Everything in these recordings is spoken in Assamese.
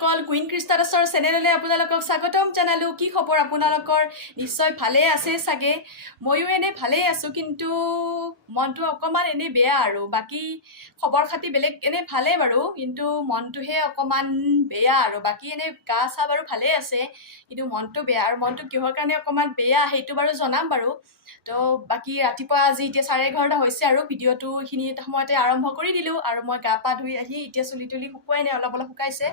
বন্ধুসকল কুইন ক্ৰিষ্টাছৰ চেনেললৈ আপোনালোকক স্বাগতম জনালো। কি খবৰ আপোনালোকৰ? নিশ্চয় ভালে আছে চাগে। ময়ো এনে ভালেই আছোঁ, কিন্তু মনটো অকণমান এনে বেয়া আৰু। বাকী খবৰ খাতি বেলেগ এনে ভালেই বাৰু, কিন্তু মনটোহে অকণমান বেয়া আৰু। বাকী এনে গা চা বাৰু ভালেই আছে, কিন্তু মনটো বেয়া। আৰু মনটো কিহৰ কাৰণে অকণমান বেয়া সেইটো বাৰু জনাম বাৰু। তো বাকী ৰাতিপুৱা আজি এতিয়া 11:30 হৈছে আৰু ভিডিঅ'টো এইখিনি সময়তে আৰম্ভ কৰি দিলোঁ। আৰু মই গা পা ধুই আহি এতিয়া চুলি তুলি শুকুৱাই নাই, অলপ অলপ শুকাইছে।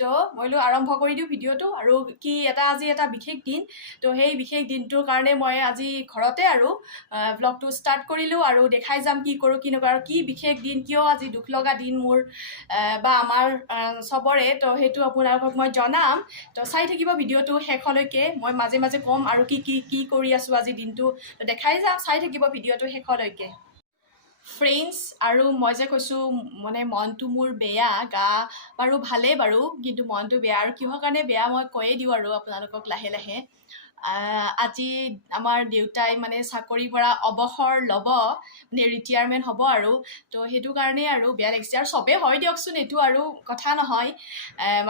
তো মই আৰম্ভ কৰি দিওঁ ভিডিঅ'টো। আৰু কি আজি এটা বিশেষ দিন, তো সেই বিশেষ দিনটোৰ কাৰণে মই আজি ঘৰতে আৰু ব্লগটো ষ্টাৰ্ট কৰিলোঁ। আৰু দেখাই যাম কি কৰোঁ কি নকৰোঁ, আৰু কি বিশেষ দিন, কিয় আজি দুখ লগা দিন মোৰ বা আমাৰ চবৰে। তো সেইটো আপোনালোকক মই জনাম। তো চাই থাকিব ভিডিঅ'টো শেষলৈকে। মই মাজে মাজে ক'ম আৰু কি কৰি আছোঁ আজিৰ দিনটো, তো দেখাই যাম, চাই থাকিব ভিডিঅ'টো শেষলৈকে। ফ্ৰেণ্ডছ, আৰু মই যে কৈছোঁ মানে মনটো মোৰ বেয়া, গা বাৰু ভালেই বাৰু, কিন্তু মনটো বেয়া। আৰু কিহৰ কাৰণে বেয়া মই কৈয়ে দিওঁ আৰু আপোনালোকক লাহে লাহে। আজি আমাৰ দেউতাই মানে চাকৰিৰ পৰা অৱসৰ ল'ব, মানে ৰিটায়াৰমেণ্ট হ'ব আৰু। তো সেইটো কাৰণেই আৰু বেয়া লাগিছে। আৰু চবেই হয় দিয়কচোন, এইটো আৰু কথা নহয়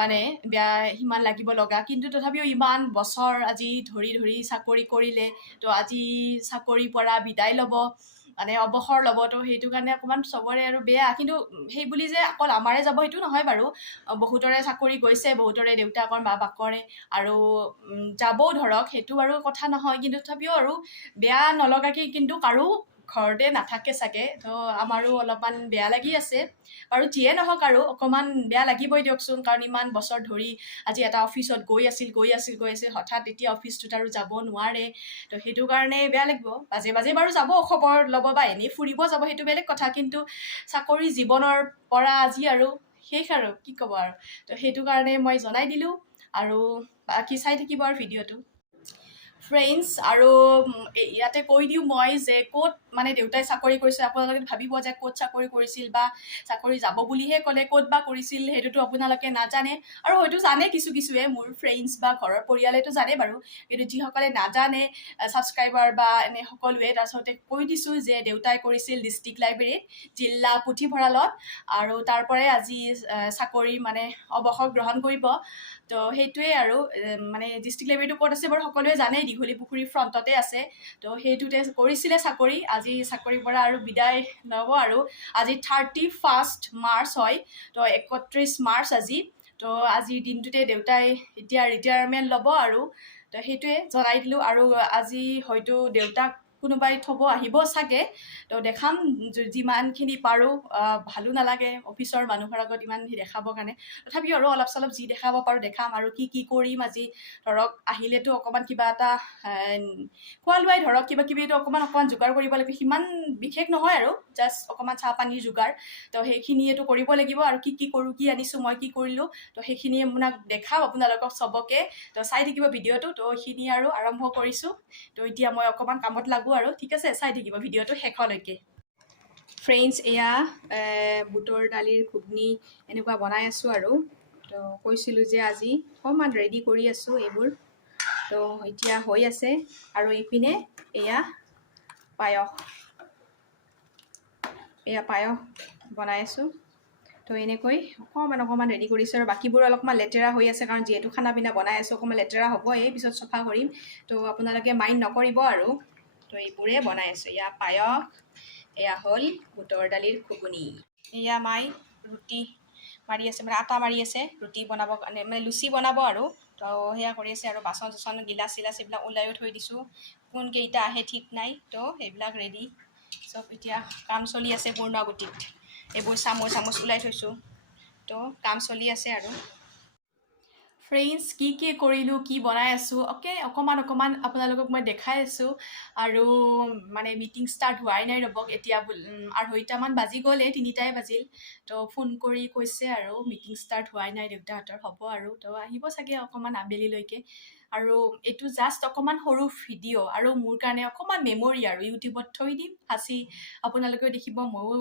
মানে বেয়া সিমান লাগিব লগা, কিন্তু তথাপিও ইমান বছৰ আজি ধৰি চাকৰি কৰিলে, তো আজি চাকৰিৰ পৰা বিদায় ল'ব, মানে অৱসৰ ল'ব। তো সেইটো কাৰণে অকণমান চবৰে আৰু বেয়া। কিন্তু সেই বুলি যে অকল আমাৰে যাব সেইটো নহয় বাৰু। বহুতৰে চাকৰি গৈছে, বহুতৰে দেউতাকৰ বা বাপৰে আৰু যাবও ধৰক, সেইটো বাৰু কথা নহয়। কিন্তু তথাপিও আৰু বেয়া নলগাকৈ কিন্তু কাৰো ঘৰতে নাথাকে চাগে। তো আমাৰো অলপমান বেয়া লাগি আছে বাৰু। যিয়ে নহওক আৰু অকণমান বেয়া লাগিবই দিয়কচোন, কাৰণ ইমান বছৰ ধৰি আজি এটা অফিচত গৈ আছিল, হঠাৎ এতিয়া অফিচটোত আৰু যাব নোৱাৰে। তো সেইটো কাৰণে বেয়া লাগিব। মাজে মাজে বাৰু যাব খবৰ ল'ব বা এনেই ফুৰিব যাব, সেইটো বেলেগ কথা। কিন্তু চাকৰি জীৱনৰ পৰা আজি আৰু শেষ আৰু কি ক'ব আৰু। তো সেইটো কাৰণে মই জনাই দিলোঁ। আৰু বাকী চাই থাকিব আৰু ভিডিঅ'টো ফ্ৰেণ্ডছ। আৰু ইয়াতে কৈ দিওঁ মই যে ক'ত মানে দেউতাই চাকৰি কৰিছিল। আপোনালোকে ভাবিব যে ক'ত চাকৰি কৰিছিল, বা চাকৰি যাব বুলিহে ক'লে, ক'ত বা কৰিছিল সেইটোতো আপোনালোকে নাজানে। আৰু হয়তো জানে কিছুৱে, মোৰ ফ্ৰেণ্ডছ বা ঘৰৰ পৰিয়ালেতো জানে বাৰু। কিন্তু যিসকলে নাজানে, ছাবস্ক্ৰাইবাৰ বা এনে সকলোৱে, তাৰপিছতে কৈ দিছোঁ যে দেউতাই কৰিছিল ডিষ্ট্ৰিক্ট লাইব্ৰেৰীত, জিলা পুথিভঁৰালত। আৰু তাৰ পৰাই আজি চাকৰি মানে অৱসৰ গ্ৰহণ কৰিব। তো সেইটোৱে আৰু মানে ডিষ্ট্ৰিক্ট লাইব্ৰেৰীটো ক'ত আছে বাৰু সকলোৱে জানেই, দীঘলী পুখুৰীৰ ফ্ৰণ্টতে আছে। তো সেইটোতে কৰিছিলে চাকৰি। আজি চাকৰিৰ পৰা আৰু বিদায় ল'ব আৰু। আজি 31 মাৰ্চ হয়, তো 31 মাৰ্চ আজি। তো আজিৰ দিনটোতে দেউতাই এতিয়া ৰিটায়াৰমেণ্ট ল'ব আৰু। তো সেইটোৱে জনাই দিলোঁ। আৰু আজি হয়তো দেউতাক কোনোবাই থ'ব আহিব চাগে। তো দেখাম যিমানখিনি পাৰোঁ। ভালো নালাগে অফিচৰ মানুহৰ আগত ইমান দেখাবৰ কাৰণে, তথাপিও আৰু অলপ চলপ যি দেখাব পাৰোঁ দেখাম। আৰু কি কৰিম আজি, ধৰক আহিলেতো অকণমান কিবা এটা খোৱা লোৱাই ধৰক কিবাকিবিতো অকণমান যোগাৰ কৰিব লাগিব। সিমান বিশেষ নহয় আৰু, জাষ্ট অকণমান চাহ পানীৰ যোগাৰ। তো সেইখিনিয়েতো কৰিব লাগিব। আৰু কি কৰোঁ, কি আনিছোঁ, মই কি কৰিলোঁ, তো সেইখিনি আপোনাক দেখাম আপোনালোকক চবকে। তো চাই থাকিব ভিডিঅ'টো। তো সেইখিনি আৰু আৰম্ভ কৰিছোঁ। তো এতিয়া মই অকণমান কামত লাগোঁ আৰু। ঠিক আছে, চাই থাকিব ভিডিঅ'টো শেষলৈকে। ফ্ৰেণ্ডছ, এয়া বুটৰ দালিৰ ঘুগনি এনেকুৱা বনাই আছোঁ আৰু। তো কৈছিলোঁ যে আজি অকণমান ৰেডি কৰি আছোঁ এইবোৰ। তো এতিয়া হৈ আছে। আৰু এইপিনে এয়া পায়স বনাই আছোঁ। তো এনেকৈ অকণমান ৰেডি কৰিছোঁ। আৰু বাকীবোৰ অলপমান লেতেৰা হৈ আছে, কাৰণ যিহেতু খানা পিনা বনাই আছোঁ, অকণমান লেতেৰা হ'বই, পিছত চফা কৰিম। তো আপোনালোকে মাইণ্ড নকৰিব আৰু। তো এইবোৰে বনাই আছোঁ। এয়া পায়স, এয়া হ'ল বুটৰ দালিৰ ঘুগুনি। এয়া মাই ৰুটি মাৰি আছে, মানে আটা মাৰি আছে ৰুটি বনাবৰ কাৰণে, মানে লুচি বনাব আৰু। তো সেয়া কৰি আছে। আৰু বাচন চাচন গিলাচ চিলাচ এইবিলাক ওলাইও থৈ দিছোঁ, কোনকেইটা আহে ঠিক নাই। তো সেইবিলাক ৰেডি চব। এতিয়া কাম চলি আছে পূৰ্ণগতিত। এইবোৰ চামুচ ওলাই থৈছোঁ। তো কাম চলি আছে আৰু। ফ্ৰেণ্ডছ, কি কৰিলোঁ, কি বনাই আছোঁ, অকণমান আপোনালোকক মই দেখাই আছোঁ। আৰু মানে মিটিং ষ্টাৰ্ট হোৱাই নাই ৰ'বক। এতিয়া 2:30মান বাজি গ'লে, 3টাই বাজিল। তো ফোন কৰি কৈছে আৰু মিটিং ষ্টাৰ্ট হোৱাই নাই দেউতাহঁতৰ, হ'ব আৰু। তো আহিব চাগে অকণমান আবেলিলৈকে। আৰু এইটো জাষ্ট অকণমান সৰু ভিডিঅ', আৰু মোৰ কাৰণে অকণমান মেমৰি আৰু। ইউটিউবত থৈ দিম সাঁচি, আপোনালোকেও দেখিব, ময়ো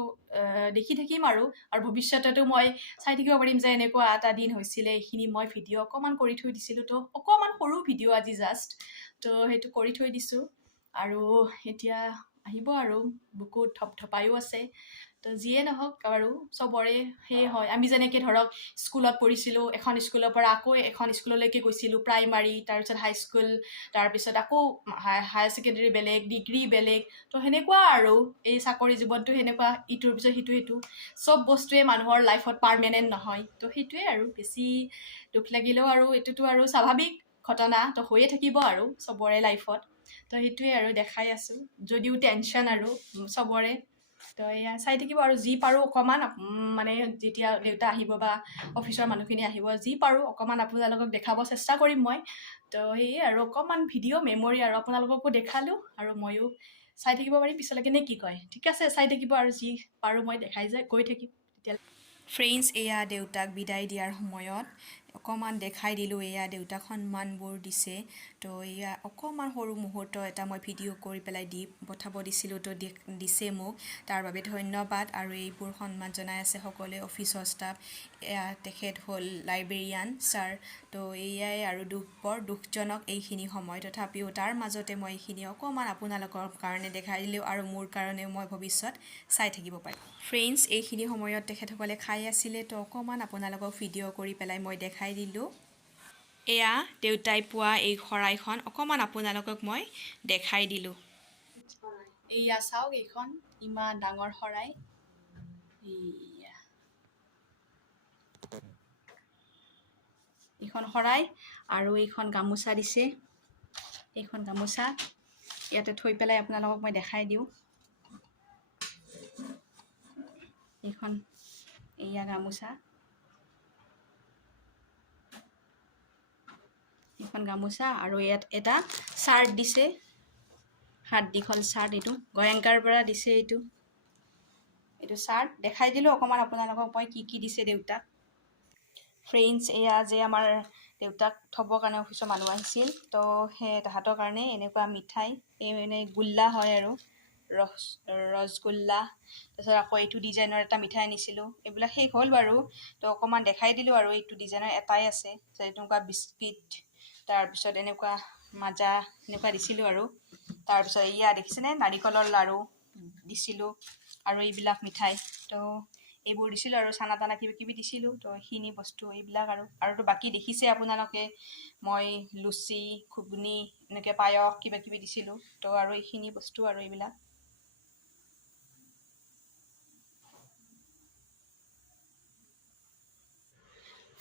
দেখি থাকিম। আৰু ভৱিষ্যতেতো মই চাই থাকিব পাৰিম যে এনেকুৱা এটা দিন হৈছিলে, এইখিনি মই ভিডিঅ' অকণমান কৰি থৈ দিছিলোঁ। তো অকণমান সৰু ভিডিঅ' আজি জাষ্ট, তো সেইটো কৰি থৈ দিছোঁ। আৰু এতিয়া আহিব আৰু বুকুত থপথপায়ো আছে। তো যিয়ে নহওক আৰু চবৰে সেয়ে হয়, আমি যেনেকৈ ধৰক স্কুলত পঢ়িছিলোঁ, এখন স্কুলৰ পৰা আকৌ এখন স্কুললৈকে গৈছিলোঁ, প্ৰাইমাৰী, তাৰপিছত হাইস্কুল, তাৰপিছত আকৌ হায়াৰ ছেকেণ্ডেৰী বেলেগ, ডিগ্ৰী বেলেগ। তো সেনেকুৱা আৰু এই চাকৰি জীৱনটো সেনেকুৱা, ইটোৰ পিছত সিটো চব বস্তুৱে মানুহৰ লাইফত পাৰ্মানেণ্ট নহয়। তো সেইটোৱে আৰু বেছি দুখ লাগিলেও আৰু এইটোতো আৰু স্বাভাৱিক ঘটনা, তো হৈয়ে থাকিব আৰু চবৰে লাইফত। তো সেইটোৱে আৰু দেখাই আছোঁ, যদিও টেনশ্যন আৰু চবৰে। তো এয়া চাই থাকিব আৰু যি পাৰোঁ অকণমান মানে যেতিয়া দেউতা আহিব বা অফিচৰ মানুহখিনি আহিব, যি পাৰোঁ অকণমান আপোনালোকক দেখাব চেষ্টা কৰিম মই। তো সেয়ে আৰু অকণমান ভিডিঅ' মেমৰি আৰু আপোনালোককো দেখালোঁ, আৰু ময়ো চাই থাকিব পাৰিম পিছলৈকে, নে কি কয়? ঠিক আছে, চাই থাকিব আৰু যি পাৰোঁ মই দেখাই গৈ থাকিম তেতিয়া। ফ্ৰেণ্ডছ, এয়া দেউতাক বিদায় দিয়াৰ সময়ত অকণমান দেখাই দিলোঁ, এয়া দেউতাক সন্মানবোৰ দিছে। তো এয়া অকণমান সৰু মুহূৰ্ত এটা মই ভিডিঅ' কৰি পেলাই দি পঠাব দিছিলোঁ, তো দিছে মোক, তাৰ বাবে ধন্যবাদ। আৰু এইবোৰ সন্মান জনাই আছে সকলোৱে, অফিচৰ ষ্টাফ। এয়া তেখেত হ'ল লাইব্ৰেৰিয়ান ছাৰ। তো এয়াই আৰু বৰ দুখজনক এইখিনি সময়, তথাপিও তাৰ মাজতে মই এইখিনি অকণমান আপোনালোকৰ কাৰণে দেখাই দিলোঁ, আৰু মোৰ কাৰণেও মই ভৱিষ্যত চাই থাকিব পাৰিম। ফ্ৰেণ্ডছ, এইখিনি সময়ত তেখেতসকলে খাই আছিলে, তো অকণমান আপোনালোকক ভিডিঅ' কৰি পেলাই মই দেখাই দিলোঁ। এয়া দেউতাই পোৱা এই শৰাইখন অকণমান আপোনালোকক মই দেখাই দিলোঁ। এয়া চাওক, এইখন ইমান ডাঙৰ শৰাই। এয়া এইখন শৰাই, আৰু এইখন গামোচা দিছে। এইখন গামোচা ইয়াতে থৈ পেলাই আপোনালোকক মই দেখাই দিওঁ। এইখন এয়া গামোচা, এইখন গামোচা, আৰু ইয়াত এটা চাৰ্ট দিছে, হাত দীঘল চাৰ্ট, এইটো গয়াংকাৰ পৰা দিছে। এইটো চাৰ্ট দেখাই দিলোঁ অকণমান আপোনালোকক মই কি কি দিছে দেউতাক। ফ্ৰেণ্ডছ, এয়া যে আমাৰ দেউতাক থবৰ কাৰণে অফিচৰ মানুহ আহিছিল, তো সেই তাহাঁতৰ কাৰণে এনেকুৱা মিঠাই, এই মানে গোল্লা হয় আৰু ৰসগোল্লা, তাৰপিছত আকৌ এইটো ডিজাইনৰ এটা মিঠাই আনিছিলোঁ। এইবিলাক শেষ হ'ল বাৰু, তো অকণমান দেখাই দিলোঁ। আৰু এইটো ডিজাইনৰ এটাই আছে, এনেকুৱা বিস্কিট, তাৰপিছত এনেকুৱা মাজা এনেকুৱা দিছিলোঁ। আৰু তাৰপিছত এয়া দেখিছেনে, নাৰিকলৰ লাড়ু দিছিলোঁ, আৰু এইবিলাক মিঠাই, তো এইবোৰ দিছিলোঁ, আৰু চানা তানা কিবা কিবি দিছিলোঁ। তো এইখিনি বস্তু এইবিলাক, আৰুতো বাকী দেখিছে আপোনালোকে, মই লুচি, ঘুগুনি, এনেকৈ পায়স কিবা কিবি দিছিলোঁ। তো আৰু এইখিনি বস্তু আৰু এইবিলাক।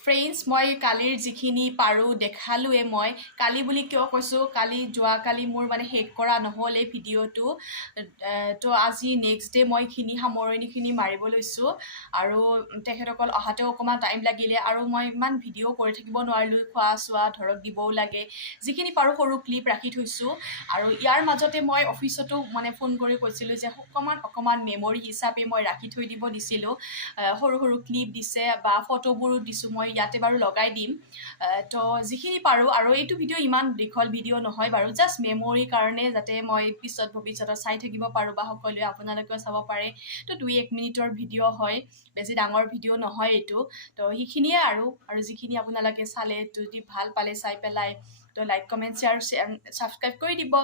ফ্ৰেণ্ডছ, মই কালিৰ যিখিনি পাৰোঁ দেখালোৱে। মই কালি বুলি কিয় কৈছোঁ, যোৱাকালি মোৰ মানে শেষ কৰা নহ'ল এই ভিডিঅ'টো। তো আজি নেক্সট ডে' মই এইখিনি সামৰণিখিনি মাৰিব লৈছোঁ, আৰু তেখেতসকল অহাতেও অকণমান টাইম লাগিলে, আৰু মই ইমান ভিডিঅ' কৰি থাকিব নোৱাৰিলোঁ, খোৱা চোৱা ধৰক দিবও লাগে, যিখিনি পাৰোঁ সৰু ক্লিপ ৰাখি থৈছোঁ। আৰু ইয়াৰ মাজতে মই অফিচতো মানে ফোন কৰি কৈছিলোঁ যে অকণমান মেমৰি হিচাপে মই ৰাখি থৈ দিব দিছিলোঁ, সৰু সৰু ক্লিপ দিছে বা ফটোবোৰো দিছোঁ, মই ইয়াতে বাৰু লগাই দিম। তো যিখিনি পাৰোঁ, আৰু এইটো ভিডিঅ' ইমান দীঘল ভিডিঅ' নহয় বাৰু, জাষ্ট মেমৰিৰ কাৰণে, যাতে মই ভৱিষ্যতত চাই থাকিব পাৰোঁ বা সকলোৱে আপোনালোকেও চাব পাৰে। তো 2-1 মিনিটৰ ভিডিঅ' হয়, বেছি ডাঙৰ ভিডিঅ' নহয় এইটো। তো সেইখিনিয়ে আৰু যিখিনি আপোনালোকে চালে, যদি ভাল পালে চাই পেলাই, তো লাইক, কমেণ্ট, শ্বেয়াৰ, ছাবস্ক্ৰাইব কৰি দিব।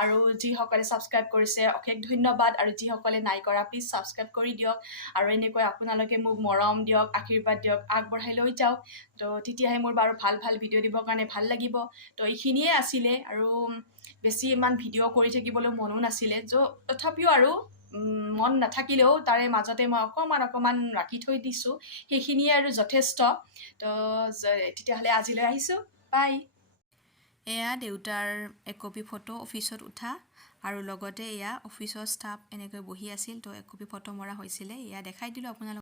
আৰু যিসকলে ছাবস্ক্ৰাইব কৰিছে অশেষ ধন্যবাদ, আৰু যিসকলে নাই কৰা প্লিজ ছাবস্ক্ৰাইব কৰি দিয়ক। আৰু এনেকৈ আপোনালোকে মোক মৰম দিয়ক, আশীৰ্বাদ দিয়ক, আগবঢ়াই লৈ যাওক। তো তেতিয়াহে মোৰ বাৰু ভাল ভাল ভিডিঅ' দিবৰ কাৰণে ভাল লাগিব। তো এইখিনিয়ে আছিলে, আৰু বেছি ইমান ভিডিঅ' কৰি থাকিবলৈ মনো নাছিলে, তথাপিও আৰু মন নাথাকিলেও তাৰে মাজতে মই অকণমান ৰাখি থৈ দিছোঁ, সেইখিনিয়ে আৰু যথেষ্ট। তো তেতিয়াহ'লে আজিলৈ আহিছোঁ, বাই। এয়া দেউতাৰ একপি ফটো অফিচত উঠা, আৰু লগতে এয়া অফিচৰ ষ্টাফ এনেকৈ বহি আছিল, তো একপি ফটো মৰা হৈছিলে। এয়া দেখাই দিলোঁ আপোনালোকক।